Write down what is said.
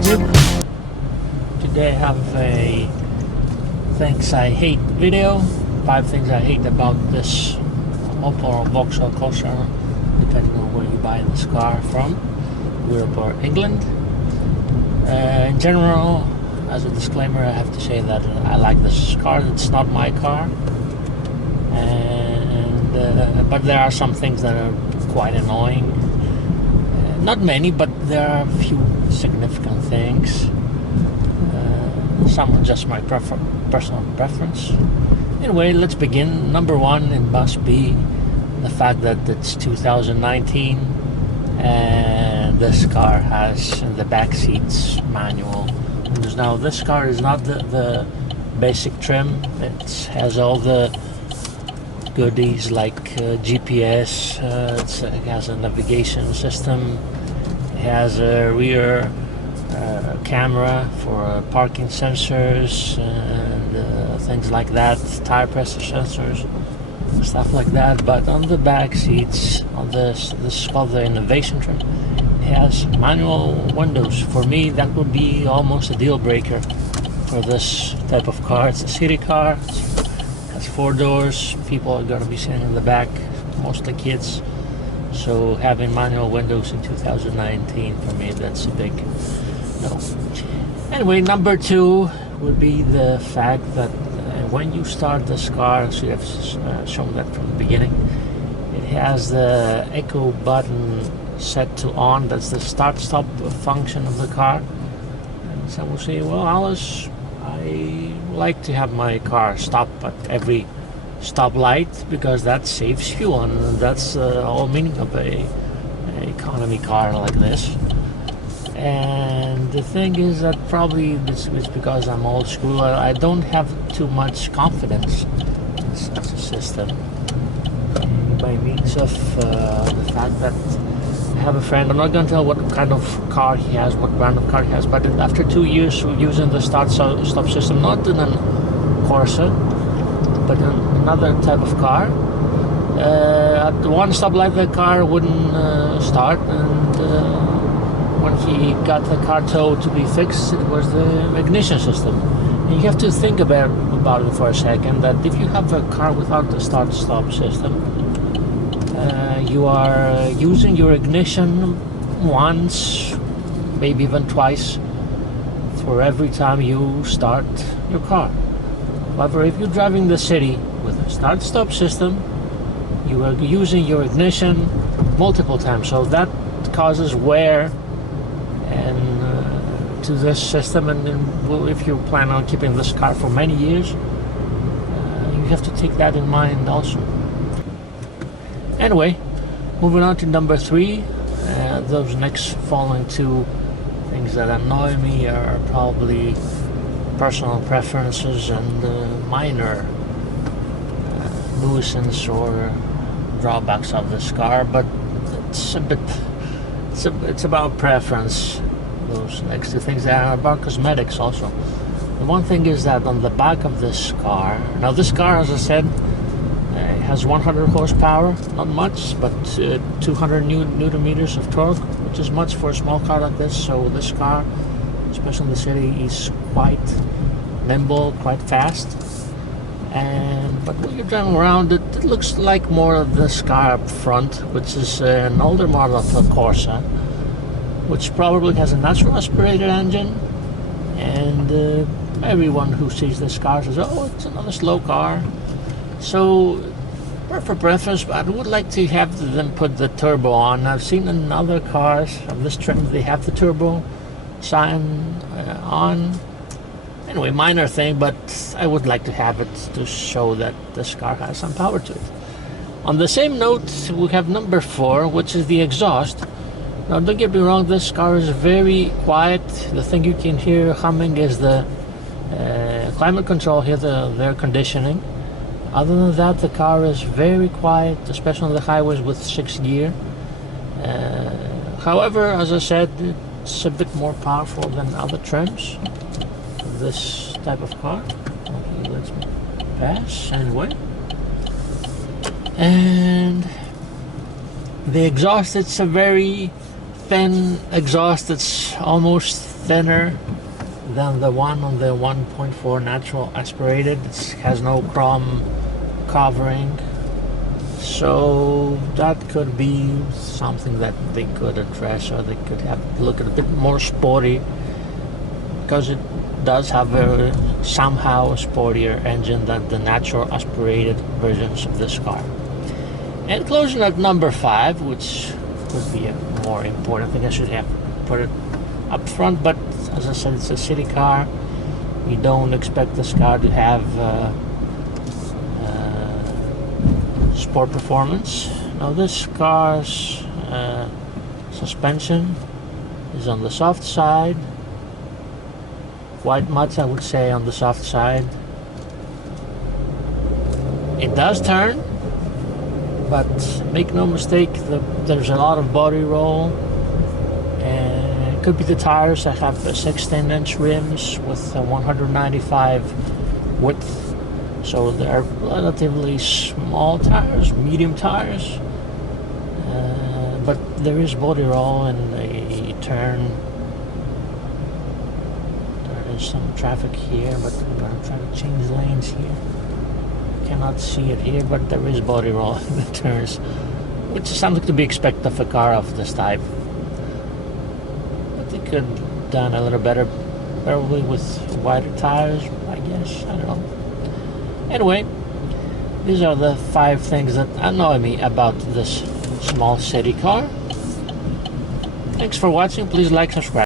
YouTube. Today I have a things I hate video. 5 things I hate about this Opel or vauxhall Corsa, depending on where you buy this car from, Europe or England. In general, as a disclaimer, I have to say that I like this car. It's not my car, and but there are some things that are quite annoying. Not many, but there are a few significant things. Some are just my personal preference. Anyway, let's begin. Number one, it must be the fact that it's 2019 and this car has in the back seats manual. Because now this car is not the basic trim. It has all the goodies like GPS, it has a navigation system, it has a rear camera for parking sensors and things like that, tire pressure sensors, stuff like that. But on the back seats, on this is called the innovation trim, it has manual windows. For me, that would be almost a deal breaker for this type of car. It's a city car. Has 4 doors. People are going to be sitting in the back, mostly kids. So having manual windows in 2019, for me, that's a big no. Anyway, number 2 would be the fact that when you start this car, so you have shown that from the beginning, it has the echo button set to on. That's the start-stop function of the car. And some will say, well, Alice, I like to have my car stop at every stoplight because that saves fuel, and that's the whole meaning of a economy car like this. And the thing is that probably it's because I'm old school. I don't have too much confidence in such a system, by means of the fact that I have a friend. I'm not going to tell what kind of car he has, what brand of car he has, but after 2 years of using the start-stop system, not in a Corsa, but in another type of car, at one stoplight the car wouldn't start, and when he got the car towed to be fixed, it was the ignition system. And you have to think about it for a second, that if you have a car without the start-stop system, you are using your ignition once, maybe even twice, for every time you start your car. However, if you're driving the city with a start-stop system, you are using your ignition multiple times, so that causes wear and to this system. And then if you plan on keeping this car for many years, you have to take that in mind also. Anyway, moving on to number 3, those next following 2 things that annoy me are probably personal preferences and minor nuisance or drawbacks of this car, but it's a bit, it's about preference. Those next 2 things are about cosmetics also. The one thing is that on the back of this car, now this car, as I said, has 100 horsepower, not much, but 200 newton meters of torque, which is much for a small car like this. So this car, especially in the city, is quite nimble, quite fast. But when you're driving around, it looks like more of this car up front, which is an older model of a Corsa, which probably has a natural aspirated engine. And everyone who sees this car says, oh, it's another slow car. So for preference, but I would like to have them put the turbo on. I've seen in other cars of this trim, they have the turbo sign on. Anyway, minor thing, but I would like to have it to show that this car has some power to it. On the same note, we have number 4, which is the exhaust. Now, don't get me wrong, this car is very quiet. The thing you can hear humming is the climate control here, the air conditioning. Other than that, the car is very quiet, especially on the highways with 6th gear. However, as I said, it's a bit more powerful than other trims of this type of car. Okay, let's pass anyway. And the exhaust, it's a very thin exhaust. It's almost thinner than the one on the 1.4 natural aspirated. It has no chrome covering, so that could be something that they could address, or they could have look at a bit more sporty, because it does have a somehow sportier engine than the natural aspirated versions of this car. And closing at number 5, which would be a more important thing, I should have put it up front, but as I said, it's a city car. We don't expect this car to have sport performance. Now this car's suspension is on the soft side. Quite much, I would say, on the soft side. It does turn, but make no mistake, there's a lot of body roll. And it could be the tires. I have 16-inch rims with 195 width, so they're relatively small tires, medium tires. But there is body roll and a turn. Some traffic here, but I'm going to try to change lanes here. Cannot see it here, but there is body roll in the turns, which is something to be expected of a car of this type. But they could have done a little better, probably with wider tires, I guess. I don't know. Anyway, these are the 5 things that annoy me about this small city car. Thanks for watching. Please like, subscribe.